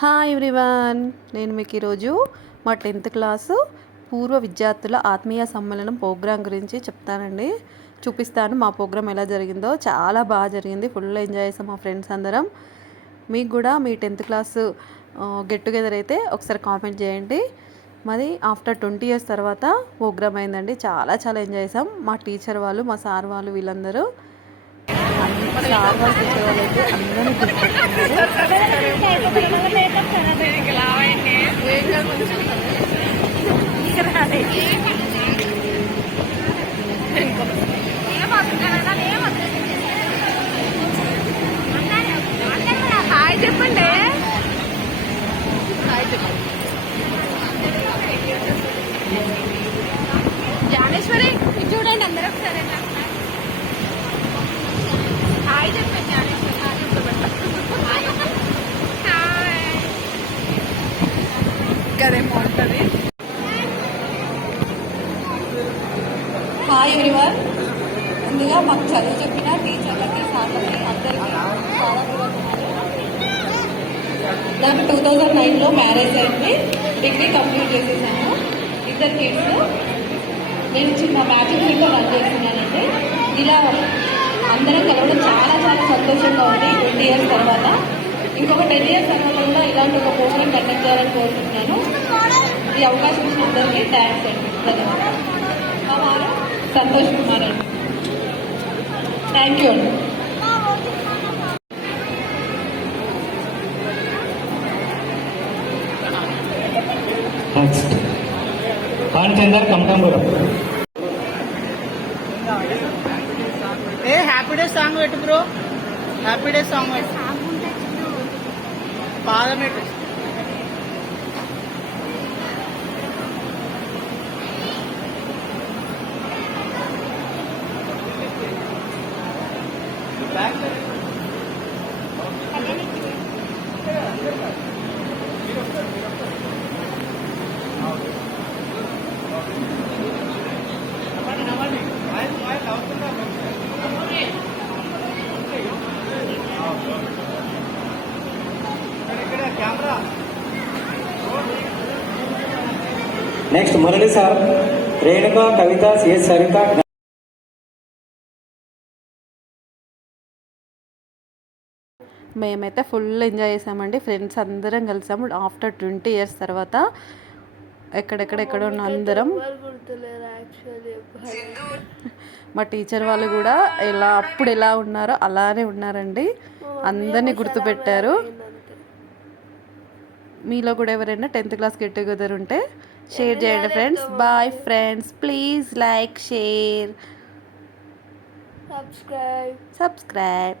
Hi everyone నేను మీకు ఈరోజు మా టెన్త్ క్లాసు పూర్వ విద్యార్థుల ఆత్మీయ సమ్మేళనం ప్రోగ్రాం గురించి చెప్తానండి. చూపిస్తాను మా ప్రోగ్రాం ఎలా జరిగిందో. చాలా బాగా జరిగింది. ఫుల్ ఎంజాయ్ చేసాం మా ఫ్రెండ్స్ అందరం. మీకు కూడా మీ టెన్త్ క్లాసు గెట్ టుగెదర్ అయితే ఒకసారి కామెంట్ చేయండి. మరి ఆఫ్టర్ ట్వంటీ ఇయర్స్ తర్వాత ప్రోగ్రామ్ అయిందండి. చాలా చాలా ఎంజాయ్ చేసాం మా టీచర్ వాళ్ళు మా సార్ వాళ్ళు వీళ్ళందరూ. సార్ వాళ్ళు టీచర్ వాళ్ళు అయితే అందరూ జ్ఞానేశ్వరి ఇది చూడండి అందరూ ఒకసారి హాయ్ చెప్పండి జ్ఞానేశ్వరి హాయ్ హాయ్ ఇక్కడేమో ఉంటుంది హాయ్ ఎవ్రీవన్ ముందుగా మాకు చదువు చెప్పిన టీచర్లకి సార్లకి అందరికీ చాలా కృతజ్ఞతలు. నాకు టూ థౌజండ్ నైన్లో మ్యారేజ్ అయింది డిగ్రీ కంప్లీట్ చేసేసాను ఇద్దరు కిడ్స్ నేను చిన్న మ్యాజిక్ ఫీల్డ్లో రన్ చేస్తున్నానండి. ఇలా అందరం కలవడం చాలా చాలా సంతోషంగా ఉంది. ట్వంటీ ఇయర్స్ తర్వాత. ఇంకొక టెన్ ఇయర్స్ తర్వాత కూడా ఇలాంటి ఒక ప్రోగ్రామ్ కండక్ట్ చేయాలని కోరుకుంటున్నాను. ఈ అవకాశం ఇచ్చిన అందరికీ థ్యాంక్స్ అండి. ధన్యవాదాలు. మా వారు సంతోష్ కుమార్ అండి. థ్యాంక్ యూ అండి నెక్స్ట్ భానుచందర్ కమటంపురం ఏ హ్యాపీ డే సాంగ్ పెట్టు బ్రో హ్యాపీ డే సాంగ్ పెట్టు. పాదం పెట్టు. Thank you. Next Murali sir Renuka Kavitha CS Saritha మేమైతే ఫుల్ ఎంజాయ్ చేసామండి. ఫ్రెండ్స్ అందరం కలిసాము. ఆఫ్టర్ ట్వంటీ ఇయర్స్ తర్వాత ఎక్కడెక్కడెక్కడ ఉన్న అందరం మా టీచర్ వాళ్ళు కూడా ఎలా అప్పుడు ఎలా ఉన్నారో అలానే ఉన్నారండి. అందరినీ గుర్తుపెట్టారు. మీలో కూడా ఎవరైనా టెన్త్ క్లాస్ గెట్ టుగెదర్ ఉంటే షేర్ చేయండి friends. Bye friends. Please like share. Subscribe. Subscribe.